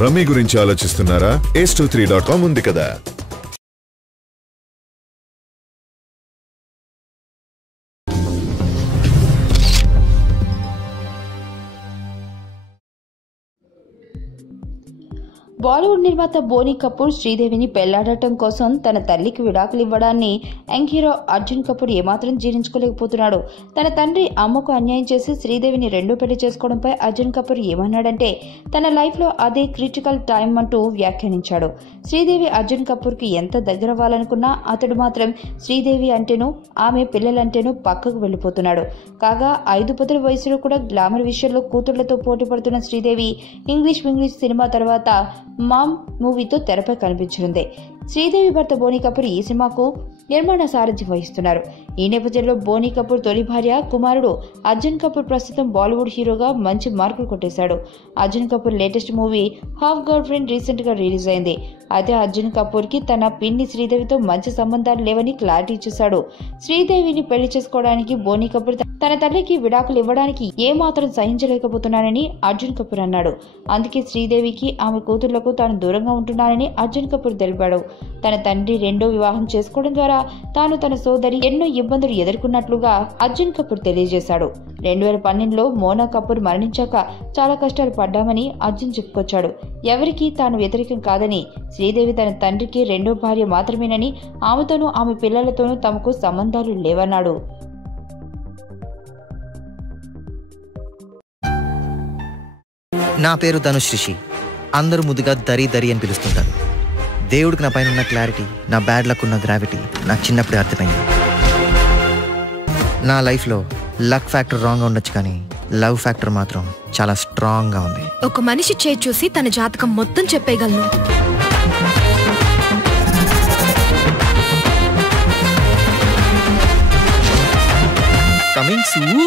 Rummy గురించి ఆలోచిస్తున్నారా? ace23.com ఉంది కదా. బాలీవుడ్ నిర్మాత బోనీ కపూర్ శ్రీదేవిని పెళ్లాడటం కోసం తన తల్లికి విడాకులు ఇవ్వడాన్ని యంగ్ హీరో అర్జున్ కపూర్ ఏమాత్రం జీర్ణించుకోలేకపోతున్నాడు. తన తండ్రి అమ్మకు అన్యాయం చేసి శ్రీదేవిని రెండో పెళ్లి చేసుకోవడంపై అర్జున్ కపూర్ ఏమన్నాడంటే తన లైఫ్ లో అదే క్రిటికల్ టైం అంటూ వ్యాఖ్యానించాడు. శ్రీదేవి అర్జున్ కపూర్ కి ఎంత దగ్గరవ్వాలనుకున్నా అతడు మాత్రం శ్రీదేవి అంటేనూ ఆమె పిల్లలంటేనూ పక్కకు వెళ్లిపోతున్నాడు. కాగా 5 వయసులో కూడా గ్లామర్ విషయంలో కూతుళ్లతో పోటీ పడుతున్న శ్రీదేవి ఇంగ్లీష్ సినిమా తర్వాత మామ్ మూవీతో తెరపై కనిపించనుంది. శ్రీదేవి భర్త బోనీ కపూర్ ఈ సినిమాకు నిర్మాణ సారథ్యం వహిస్తున్నారు. ఈ నేపథ్యంలో బోనీ కపూర్ తొలి భార్య కుమారుడు అర్జున్ కపూర్ ప్రస్తుతం బాలీవుడ్ హీరోగా మంచి మార్కులు కొట్టేశాడు. Arjun Kapoor latest movie half girl friend recent గా రిలీజ్ అయింది. అయితే అర్జున్ కపూర్ కి తన పిన్ని శ్రీదేవితో మంచి సంబంధాలు లేవని క్లారిటీ ఇచ్చేశాడు. శ్రీదేవిని పెళ్లి చేసుకోవడానికి బోనీ కపూర్ తన తల్లికి విడాకులు ఇవ్వడానికి ఏమాత్రం సహించలేకపోతున్నానని అర్జున్ కపూర్ అన్నాడు. అందుకే శ్రీదేవికి ఆమె కూతుళ్లకు తాను దూరంగా ఉంటున్నానని అర్జున్ కపూర్ తెలిపాడు. తన తండ్రి రెండో వివాహం చేసుకోవడం ద్వారా తాను తన సోదరి ఎన్నో ఇబ్బందులు ఎదుర్కొన్నట్లుగా అర్జున్ కపూర్ తెలియజేశాడు. 2012లో మోనా కపూర్ మరణించాక చాలా కష్టాలు పడ్డామని అర్జున్ చెప్పుకొచ్చాడు. ఎవరికీ తాను వ్యతిరేకం కాదని, శ్రీదేవి తన తండ్రికి రెండో భార్య మాత్రమేనని, ఆమెతోనూ ఆమె పిల్లలతోనూ తమకు సంబంధాలు లేవన్నాడు. నా పేరు ధనుష్ రిషి. అందరూ ముద్దుగా దరి అని పిలుస్తుంటారు. దేవుడికి నా పైన ఉన్న క్లారిటీ, నా బ్యాడ్ లక్ ఉన్న గ్రావిటీ నాకు చిన్నప్పుడే అర్థమైంది. నా లైఫ్లో లక్ ఫ్యాక్టర్ రాంగ్గా ఉండొచ్చు, కానీ లవ్ ఫ్యాక్టర్ మాత్రం చాలా స్ట్రాంగ్గా ఉంది. ఒక మనిషి చేయి చూసి తన జాతకం మొత్తం చెప్పేయగలను. Coming soon.